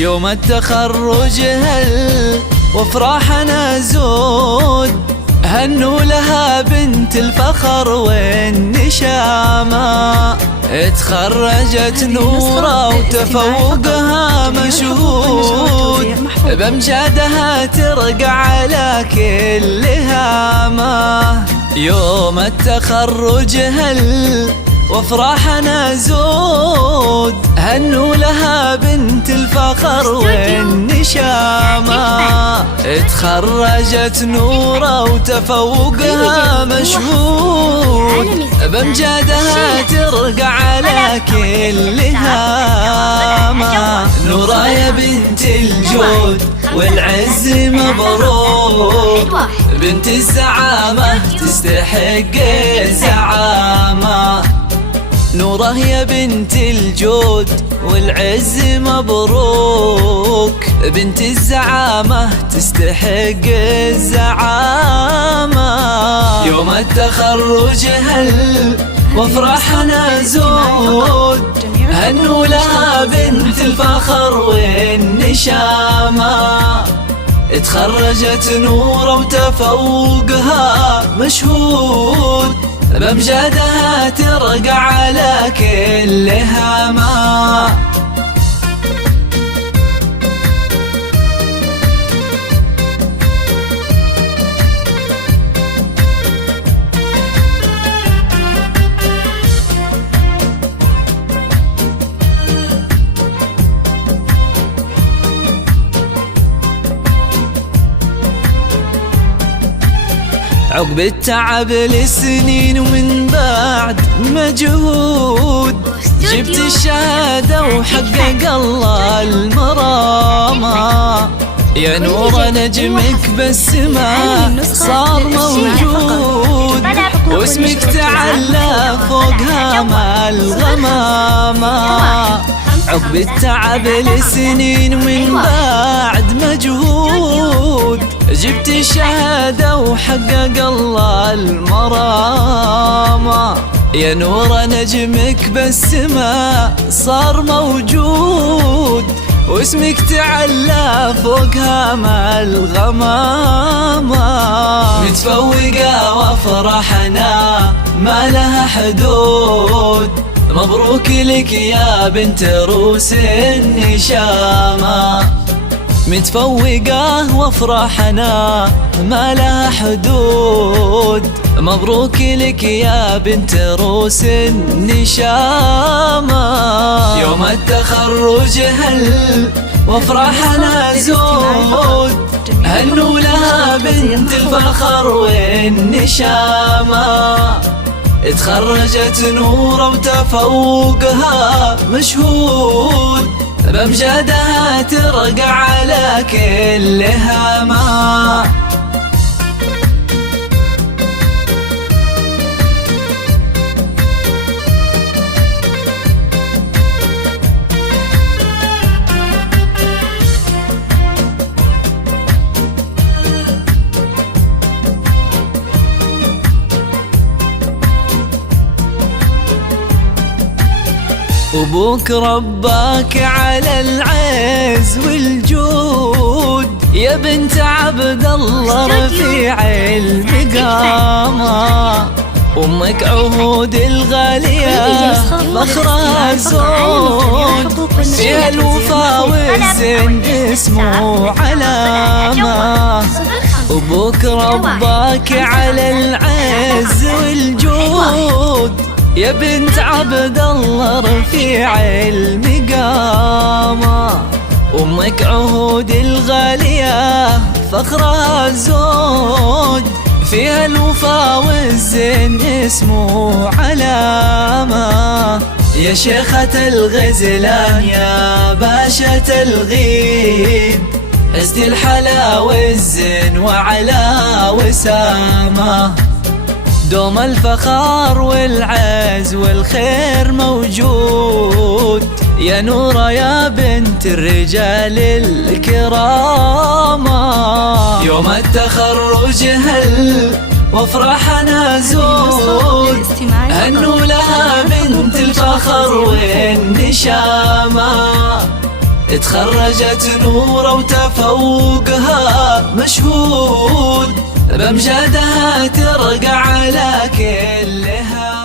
يوم التخرج وافراحنا زود، هنوا لها بنت الفخر والنشامة. اتخرجت نورة وتفوقها مشهود، بامجادها ترقى على كل هامة. يوم التخرج وافراحنا زود، هنوا لها بنت الفخر والنشامة. اتخرجت نورة وتفوقها مشهود، بامجادها ترقى على كل هامة. نورة يا بنت الجود والعز مبروك، بنت الزعامة تستحق الزعامة. نورة يا بنت الجود والعز مبروك، بنت الزعامة تستحق الزعامة. يوم التخرج وافراحنا زود، هنوا لها بنت الفخر والنشامة. اتخرجت نورة وتفوقها مشهود، بامجادها ترقى على كل هامة. عقب التعب لسنين ومن بعد مجهود، جبت الشهادة وحقق الله المرامة. يا نورة نجمك بالسماء صار موجود، واسمك تعلى فوق هامة الغمامة. عقب التعب لسنين ومن بعد مجهود، جبت الشهادة وحقق الله المرامة. يا نورة نجمك بالسماء صار موجود، واسمك تعلى فوق هامة الغمامة. متفوقة وافراحنا ما لها حدود، مبروك لك يا بنت روس النشامة. متفوقة وافراحنا ما لها حدود، مبروك لك يا بنت روس النشامة. يوم التخرج وافراحنا زود، هنوا لها بنت الفخر والنشامة. اتخرجت نورة وتفوقها مشهود، بامجادها ترقى على كل هامة. أبوك رباك على العز والجود، يا بنت عبد الله رفيع المقامة. أمك عهود الغالية فخرها زود، فيها الوفا والزين اسمه علامة. أبوك رباك على العز والجود، يا بنت عبد الله رفيع المقامة. أمك عهود الغالية فخرها زود، فيها الوفا والزين اسمه علامة. يا شيخة الغزلان يا باشا الغيد، عزت الحلا والزين وعلى وسامة. دوم الفخار والعز والخير موجود، يا نورة يا بنت الرجال الكرامة. يوم التخرج وافراحنا زود، هنوا لها بنت الفخر والنشامة. تخرجت نور وتفوقها مشهود، بأمجادها ترقى على كلها.